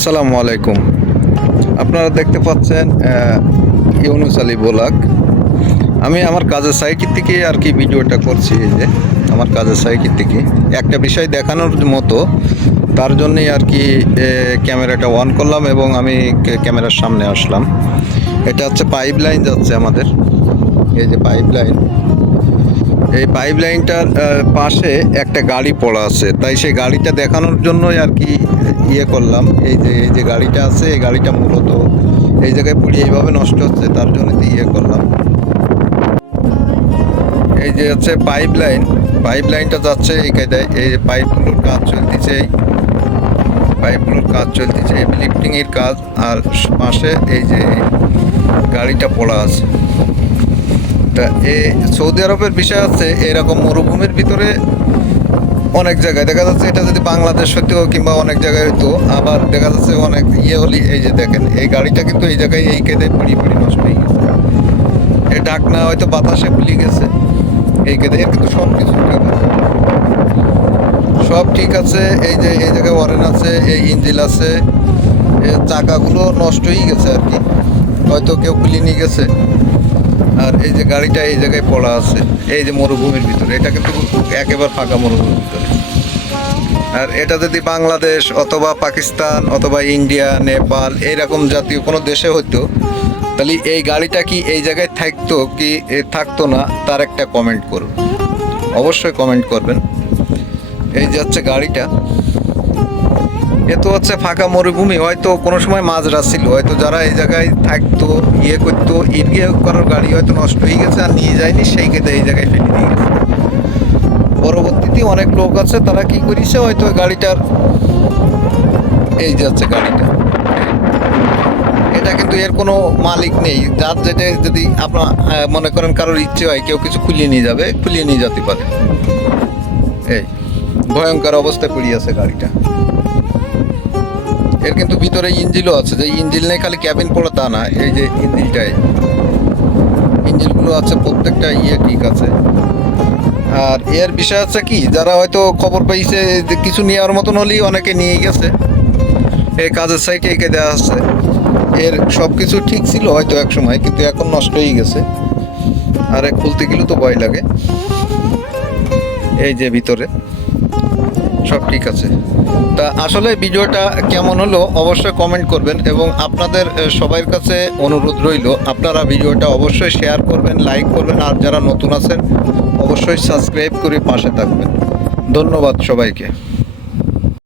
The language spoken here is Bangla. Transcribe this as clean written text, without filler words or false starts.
আসসালামু আলাইকুম। আপনারা দেখতে পাচ্ছেন ইউনুস আলী ব্লগ। আমি আমার কাজের সাইট থেকে আর কি ভিডিওটা করছি। এই যে আমার কাজের সাইট থেকে একটা বিষয় দেখানোর মতো, তার জন্যই আর কি ক্যামেরাটা অন করলাম এবং আমি ক্যামেরার সামনে আসলাম। এটা হচ্ছে পাইপ লাইন যাচ্ছে আমাদের, এই যে পাইপ লাইন। এই পাইপ লাইনটার পাশে একটা গাড়ি পড়া আছে, তাই সেই গাড়িটা দেখানোর জন্যই আর কি করলাম। এই যে গাড়িটা আছে, এই গাড়িটা মূলত এই জায়গায় পুড়ি এইভাবে নষ্ট হচ্ছে, তার জন্য করলাম। এই যে হচ্ছে পাইপ লাইন, পাইপ লাইনটা যাচ্ছে এই কায়দায়। এই যে পাইপগুলোর কাজ চলতেছে, পাইপগুলোর কাজ চলতেছে, লিফটিং এর কাজ। আর পাশে এই যে গাড়িটা পড়া আছে। তা সৌদি আরবের বিষয় আছে, এরকম মরুভূমির ভিতরে অনেক জায়গায় দেখা যাচ্ছে, এটা যদি বাংলাদেশ হইতো কিংবা অনেক জায়গায় হইতো, আবার দেখা যাচ্ছে অনেক হলি। এই যে দেখেন, এই গাড়িটা কিন্তু এই জায়গায় এই কেদায় পুড়ি নষ্ট হয়ে গেছে। এই ঢাকনা হয়তো বাতাসে খুলে গেছে, এই কেদায় কিন্তু সব কিছু ঠিক আছে, সব ঠিক আছে। এই যে এই জায়গায় ওয়ারেন আছে, এই ইঞ্জিন আছে, এই চাকাগুলো নষ্ট হয়ে গেছে আর কি, হয়তো কেউ খুলে নিয়ে গেছে। আর এই যে গাড়িটা এই জায়গায় পড়া আছে, এই যে মরুভূমির ভিতরে, এটা কিন্তু একেবারে ফাঁকা মরুভূমির ভিতরে। আর এটা যদি বাংলাদেশ অথবা পাকিস্তান অথবা ইন্ডিয়া, নেপাল এইরকম জাতীয় কোনো দেশে হতো, তাহলে এই গাড়িটা কি এই জায়গায় থাকতো কি থাকতো না, তার একটা কমেন্ট করুন, অবশ্যই কমেন্ট করবেন। এই যে হচ্ছে গাড়িটা, এ তো হচ্ছে ফাঁকা মরুভূমি, হয়তো কোনো সময় মাজরা ছিল, হয়তো যারা এই জায়গায় থাকতো করতো, করার গাড়ি হয়তো নষ্ট হয়ে গেছে আর নিয়ে যায়নি, সেই ক্ষেত্রে এই জায়গায় ফেলে দিয়ে গেছে। পরবর্তীতে অনেক লোক আছে, তারা কি করেছে, হয়তো গাড়িটার এই যে হচ্ছে গাড়িটা, এটা কিন্তু এর কোনো মালিক নেই। যার যেটা যদি আপনার মনে করেন কারোর ইচ্ছে হয়, কেউ কিছু খুলিয়ে নিয়ে যাবে, খুলিয়ে নিয়ে যেতে পারে। এই ভয়ঙ্কর অবস্থায় পড়ে আছে গাড়িটা। এর কিন্তু ভিতরে ইঞ্জিনও আছে, যে ইঞ্জিন নেই খালি ক্যাবিন পড়ে তা না, এই যে ইঞ্জিনটাই, ইঞ্জিনগুলো আছে প্রত্যেকটা ঠিক আছে। আর এর বিষয় আছে কি, যারা হয়তো খবর পাইছে যে কিছু নেওয়ার মতন হলেই অনেকে নিয়ে গেছে। এই কাজের সাইটে এঁকে দেওয়া আছে, এর সব কিছু ঠিক ছিল হয়তো এক সময়, কিন্তু এখন নষ্ট হয়ে গেছে। আর খুলতে গেলেও তো ভয় লাগে। এই যে ভিতরে সব ঠিক আছে। তা আসলে ভিডিওটা কেমন হলো অবশ্যই কমেন্ট করবেন, এবং আপনাদের সবার কাছে অনুরোধ রইল, আপনারা ভিডিওটা অবশ্যই শেয়ার করবেন, লাইক করবেন, আর যারা নতুন আছেন অবশ্যই সাবস্ক্রাইব করে পাশে থাকবেন। ধন্যবাদ সবাইকে।